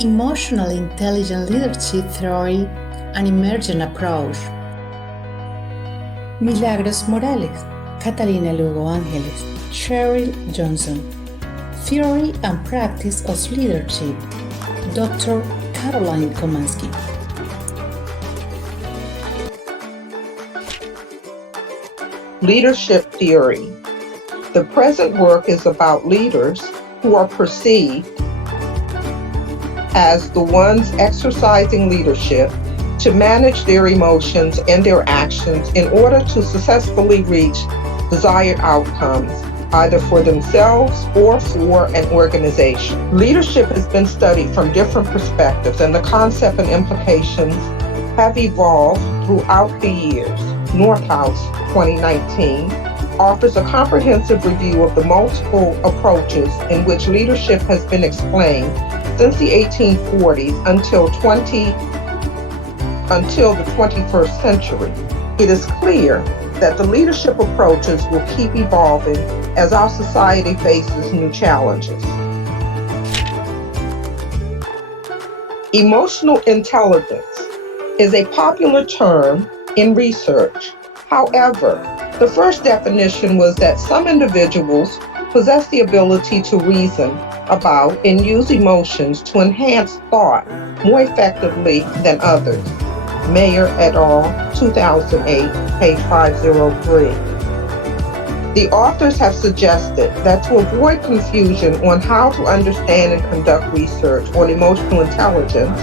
Emotional intelligent leadership theory, an emergent approach. Milagros Morales, Catalina Lugo Ángeles, Cheryl Johnson. Theory and practice of leadership, Dr. Caroline Komansky. Leadership theory. The present work is about leaders who are perceived as the ones exercising leadership to manage their emotions and their actions in order to successfully reach desired outcomes, either for themselves or for an organization. Leadership has been studied from different perspectives, and the concept and implications have evolved throughout the years. Northouse 2019 offers a comprehensive review of the multiple approaches in which leadership has been explained since the 1840s until the 21st century. It is clear that the leadership approaches will keep evolving as our society faces new challenges. Emotional intelligence is a popular term in research. However, the first definition was that some individuals possess the ability to reason about and use emotions to enhance thought more effectively than others. Mayer et al., 2008, page 503. The authors have suggested that to avoid confusion on how to understand and conduct research on emotional intelligence,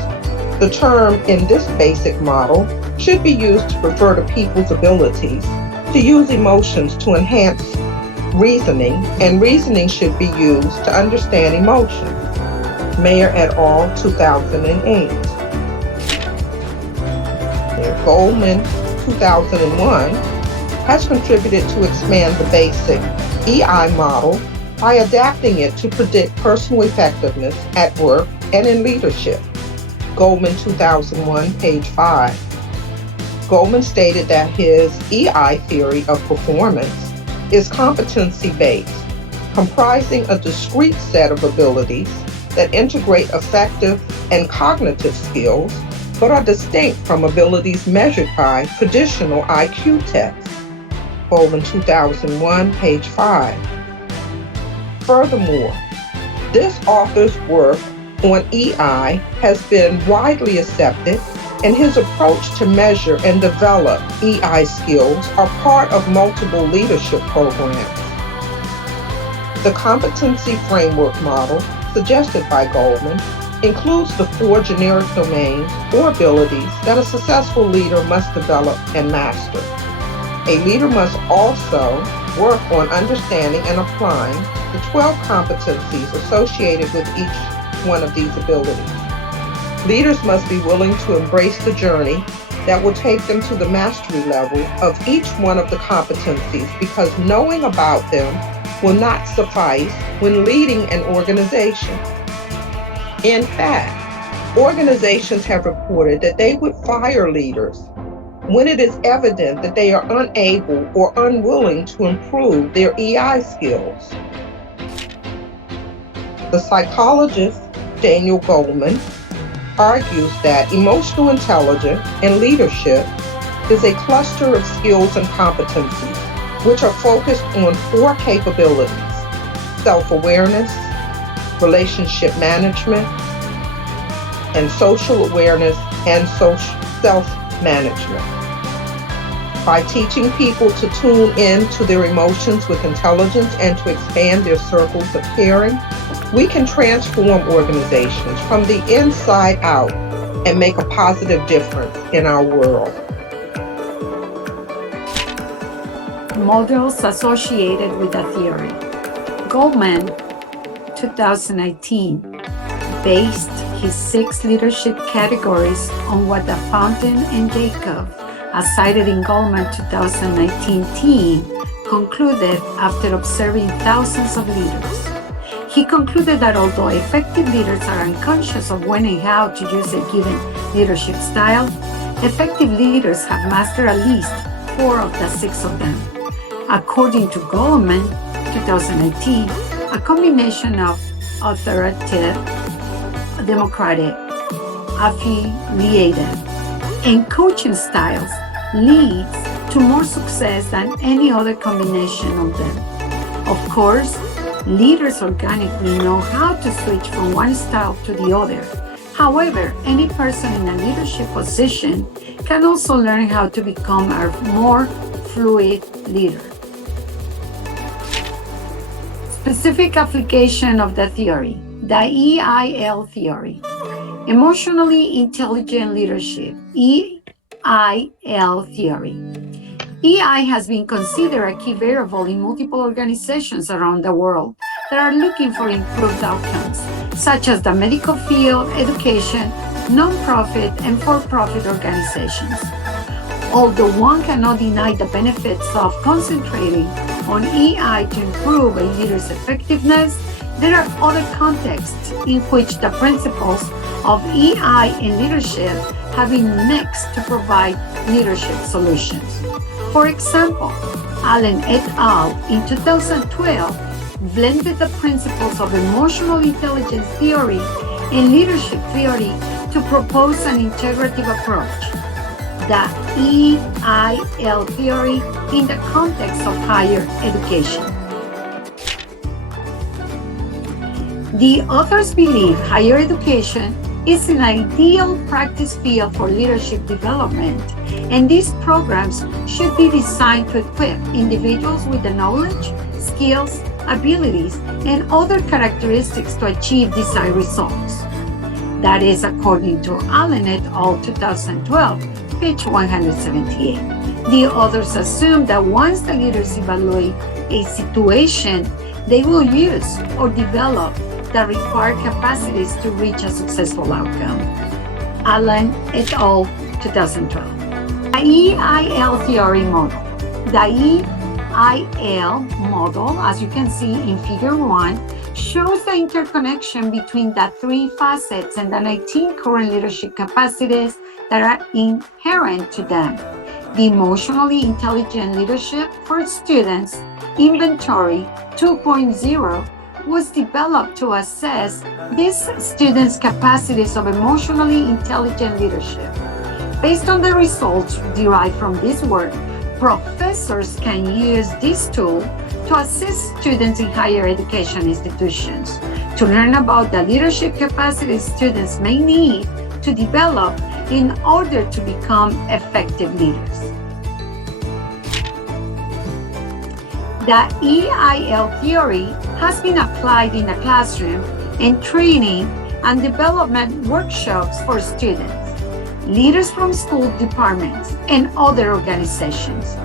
the term in this basic model should be used to refer to people's abilities to use emotions to enhance reasoning, and reasoning should be used to understand emotions. Mayer et al., 2008. Goldman, 2001, has contributed to expand the basic EI model by adapting it to predict personal effectiveness at work and in leadership. Goldman, 2001, page 5. Goldman stated that his EI theory of performance is competency-based, comprising a discrete set of abilities that integrate affective and cognitive skills, but are distinct from abilities measured by traditional IQ tests. Goldman, 2001, page 5. Furthermore, this author's work on EI has been widely accepted, and his approach to measure and develop EI skills are part of multiple leadership programs. The competency framework model suggested by Goldman includes the 4 generic domains or abilities that a successful leader must develop and master. A leader must also work on understanding and applying the 12 competencies associated with each one of these abilities. Leaders must be willing to embrace the journey that will take them to the mastery level of each one of the competencies, because knowing about them will not suffice when leading an organization. In fact, organizations have reported that they would fire leaders when it is evident that they are unable or unwilling to improve their EI skills. The psychologist Daniel Goleman argues that emotional intelligence and leadership is a cluster of skills and competencies which are focused on 4 capabilities: self-awareness, relationship management, and social awareness and self-management. By teaching people to tune in to their emotions with intelligence and to expand their circles of caring, we can transform organizations from the inside out and make a positive difference in our world. Models associated with the theory. Goldman, 2019, based his 6 leadership categories on what the Fountain and Jacob, as cited in Goldman 2019 team, concluded after observing thousands of leaders. He concluded that although effective leaders are unconscious of when and how to use a given leadership style, effective leaders have mastered at least 4 of the 6 of them. According to Goleman, 2019, a combination of authoritative, democratic, affiliated, and coaching styles leads to more success than any other combination of them. Of course, leaders organically know how to switch from one style to the other. However, any person in a leadership position can also learn how to become a more fluid leader. Specific application of the theory, the EIL theory. Emotionally Intelligent Leadership, EIL theory. EI has been considered a key variable in multiple organizations around the world that are looking for improved outcomes, such as the medical field, education, non-profit, and for-profit organizations. Although one cannot deny the benefits of concentrating on EI to improve a leader's effectiveness, there are other contexts in which the principles of EI in leadership have been mixed to provide leadership solutions. For example, Allen et al. In 2012 blended the principles of emotional intelligence theory and leadership theory to propose an integrative approach, the EIL theory, in the context of higher education. The authors believe higher education is an ideal practice field for leadership development, and these programs should be designed to equip individuals with the knowledge, skills, abilities, and other characteristics to achieve desired results. That is according to Allen et al. 2012, page 178. The authors assume that once the leaders evaluate a situation, they will use or develop the required capacities to reach a successful outcome. Allen et al. 2012. The EIL theory model. The EIL model, as you can see in figure 1, shows the interconnection between the 3 facets and the 19 current leadership capacities that are inherent to them. The emotionally intelligent leadership for students inventory 2.0 was developed to assess these students' capacities of emotionally intelligent leadership. Based on the results derived from this work, professors can use this tool to assist students in higher education institutions to learn about the leadership capacities students may need to develop in order to become effective leaders. The EIL theory has been applied in the classroom in training and development workshops for students, leaders from school departments, and other organizations.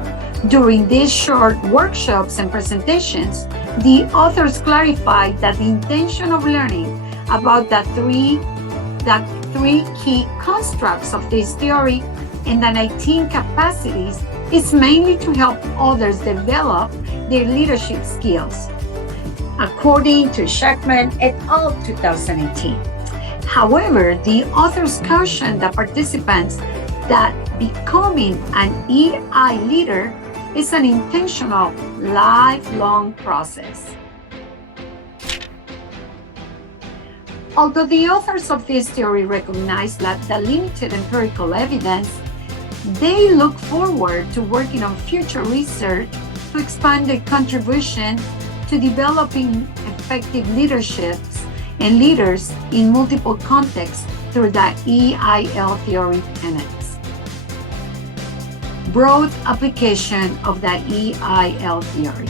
During these short workshops and presentations, the authors clarified that the intention of learning about the three key constructs of this theory and the 19 capacities is mainly to help others develop their leadership skills, according to Shackman et al. 2018. However, the authors cautioned the participants that becoming an EI leader is an intentional, lifelong process. Although the authors of this theory recognize that the limited empirical evidence, they look forward to working on future research to expand their contribution to developing effective leaderships and leaders in multiple contexts through the EIL theory tenets. Broad application of the EIL theory.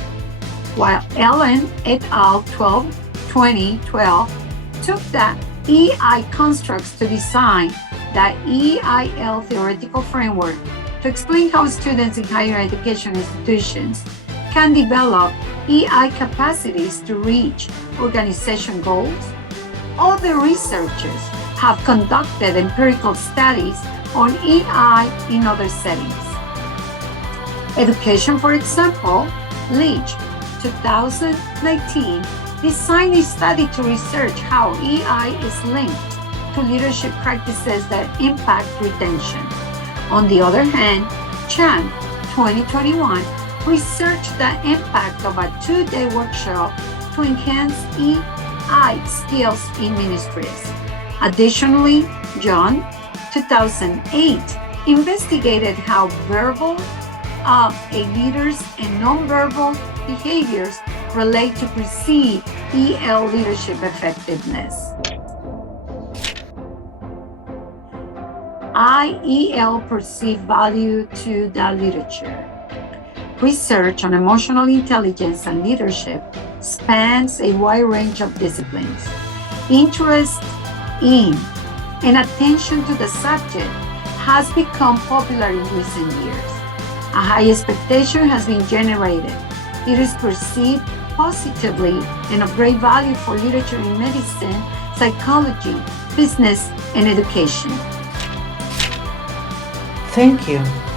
While Allen et al. 2012 took the EI constructs to design the EIL theoretical framework to explain how students in higher education institutions can develop EI capacities to reach organization goals, other researchers have conducted empirical studies on EI in other settings. Education, for example, Leach, 2019, designed a study to research how EI is linked to leadership practices that impact retention. On the other hand, Chan, 2021, researched the impact of a 2-day workshop to enhance EI skills in ministries. Additionally, John, 2008, investigated how verbal a leader's and nonverbal behaviors relate to perceived EL leadership effectiveness. IEL perceived value to the literature. Research on emotional intelligence and leadership spans a wide range of disciplines. Interest in and attention to the subject has become popular in recent years. A high expectation has been generated. It is perceived positively and of great value for literature in medicine, psychology, business, and education. Thank you.